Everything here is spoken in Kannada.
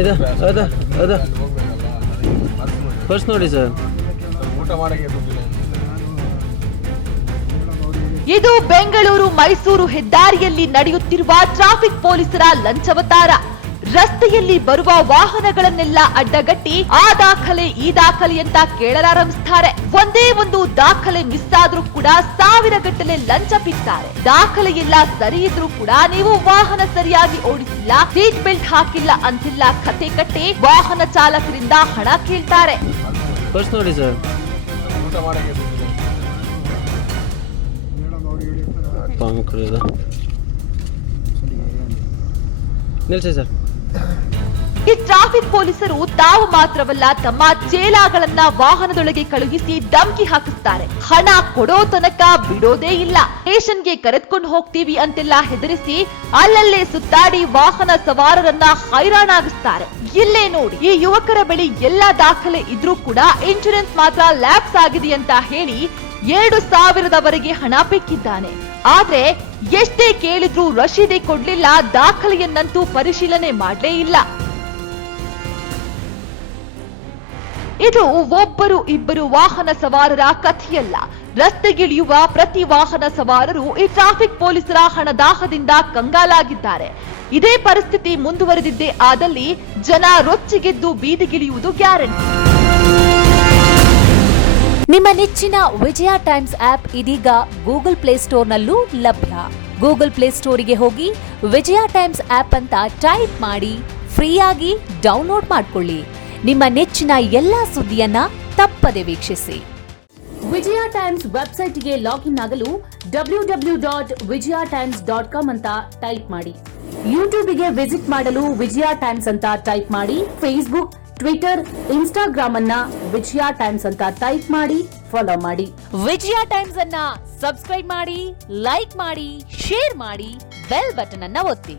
ಇದು ಹೌದಾ ಹೌದಾ ಫಸ್ಟ್ ನೋಡಿ ಸರ್. ಇದು ಬೆಂಗಳೂರು ಮೈಸೂರು ಹೆದ್ದಾರಿಯಲ್ಲಿ ನಡೆಯುತ್ತಿರುವ ಟ್ರಾಫಿಕ್ ಪೊಲೀಸರ ಲಂಚವತಾರ. ರಸ್ತೆಯಲ್ಲಿ ಬರುವ ವಾಹನಗಳನ್ನೆಲ್ಲ ಅಡ್ಡಗಟ್ಟಿ ಆ ದಾಖಲೆ ಈ ದಾಖಲೆ ಅಂತ ಕೇಳಲಾರಂಭಿಸ್ತಾರೆ. ಒಂದೇ ಒಂದು ದಾಖಲೆ ಮಿಸ್ ಆದ್ರೂ ಕೂಡ ಸಾವಿರಗಟ್ಟಲೆ ಲಂಚ ಪಿಕ್ತಾರೆ. ದಾಖಲೆ ಎಲ್ಲ ಸರಿ ಇದ್ರೂ ಕೂಡ ನೀವು ವಾಹನ ಸರಿಯಾಗಿ ಓಡಿಸಿಲ್ಲ, ಸೀಟ್ ಬೆಲ್ಟ್ ಹಾಕಿಲ್ಲ ಅಂತಿಲ್ಲ ಕತೆ ಕಟ್ಟಿ ವಾಹನ ಚಾಲಕರಿಂದ ಹಣ ಕೇಳ್ತಾರೆ. ಫಸ್ಟ್ ನೋಡಿ ಸರ್. ನಿಲ್ಸಿ ಸರ್. ಈ ಟ್ರಾಫಿಕ್ ಪೊಲೀಸರು ತಾವು ಮಾತ್ರವಲ್ಲ ತಮ್ಮ ಚೇಲಾಗಳನ್ನ ವಾಹನದೊಳಗೆ ಕಳುಹಿಸಿ ಧಮ್ಕಿ ಹಾಕಿಸ್ತಾರೆ. ಹಣ ಕೊಡೋ ತನಕ ಬಿಡೋದೇ ಇಲ್ಲ. ಸ್ಟೇಷನ್ಗೆ ಕರೆದುಕೊಂಡು ಹೋಗ್ತೀವಿ ಅಂತೆಲ್ಲ ಹೆದರಿಸಿ ಅಲ್ಲಲ್ಲೇ ಸುತ್ತಾಡಿ ವಾಹನ ಸವಾರರನ್ನ ಹೈರಾಣಾಗಿಸ್ತಾರೆ. ಇಲ್ಲೇ ನೋಡಿ, ಈ ಯುವಕರ ಬಳಿ ಎಲ್ಲಾ ದಾಖಲೆ ಇದ್ರೂ ಕೂಡ ಇನ್ಶೂರೆನ್ಸ್ ಮಾತ್ರ ಲ್ಯಾಪ್ಸ್ ಆಗಿದೆ ಅಂತ ಹೇಳಿ 2,000ವರೆಗೆ ಹಣ ಪೆಕ್ಕಿದ್ದಾನೆ. ಆದ್ರೆ ಎಷ್ಟೇ ಕೇಳಿದ್ರೂ ರಶೀದಿ ಕೊಡ್ಲಿಲ್ಲ, ದಾಖಲೆಯನ್ನಂತೂ ಪರಿಶೀಲನೆ ಮಾಡಲೇ ಇಲ್ಲ. ಇದು ಒಬ್ಬರು ಇಬ್ಬರು ವಾಹನ ಸವಾರರ ಕಥೆಯಲ್ಲ. ರಸ್ತೆಗಿಳಿಯುವ ಪ್ರತಿ ವಾಹನ ಸವಾರರು ಈ ಟ್ರಾಫಿಕ್ ಪೊಲೀಸರ ಹಣದಾಹದಿಂದ ಕಂಗಾಲಾಗಿದ್ದಾರೆ. ಇದೇ ಪರಿಸ್ಥಿತಿ ಮುಂದುವರೆದಿದ್ದೇ ಆದಲ್ಲಿ ಜನ ರೊಚ್ಚಿಗೆದ್ದು ಬೀದಿಗಿಳಿಯುವುದು ಗ್ಯಾರಂಟಿ. ನಿಮ್ಮ ನೆಚ್ಚಿನ ವಿಜಯ ಟೈಮ್ಸ್ ಆಪ್ ಇದೀಗ ಗೂಗಲ್ ಪ್ಲೇಸ್ಟೋರ್ನಲ್ಲೂ ಲಭ್ಯ. ಗೂಗಲ್ ಪ್ಲೇಸ್ಟೋರಿಗೆ ಹೋಗಿ ವಿಜಯ ಟೈಮ್ಸ್ ಆಪ್ ಅಂತ ಟೈಪ್ ಮಾಡಿ ಫ್ರೀಯಾಗಿ ಡೌನ್ಲೋಡ್ ಮಾಡಿಕೊಳ್ಳಿ. ನಿಮ್ಮ ನೆಚ್ಚಿನ ಎಲ್ಲಾ ಸುದ್ದಿಯನ್ನ ತಪ್ಪದೆ ವೀಕ್ಷಿಸಿ. ವಿಜಯ ಟೈಮ್ಸ್ ವೆಬ್ಸೈಟ್ಗೆ ಲಾಗಿನ್ ಆಗಲು www.vijayatimes.com ಅಂತ ಟೈಪ್ ಮಾಡಿ. ಯೂಟ್ಯೂಬ್ಗೆ ವಿಸಿಟ್ ಮಾಡಲು ವಿಜಯ ಟೈಮ್ಸ್ ಅಂತ ಟೈಪ್ ಮಾಡಿ. ಫೇಸ್ಬುಕ್, ಟ್ವಿಟರ್, ಇನ್ಸ್ಟಾಗ್ರಾಮ್ ಅನ್ನ ವಿಜಯ ಟೈಮ್ಸ್ ಅಂತ ಟೈಪ್ ಮಾಡಿ ಫಾಲೋ ಮಾಡಿ. ವಿಜಯ ಟೈಮ್ಸ್ ಅನ್ನ ಸಬ್ಸ್ಕ್ರೈಬ್ ಮಾಡಿ, ಲೈಕ್ ಮಾಡಿ, ಶೇರ್ ಮಾಡಿ, ಬೆಲ್ ಬಟನ್ ಅನ್ನ ಒತ್ತಿ.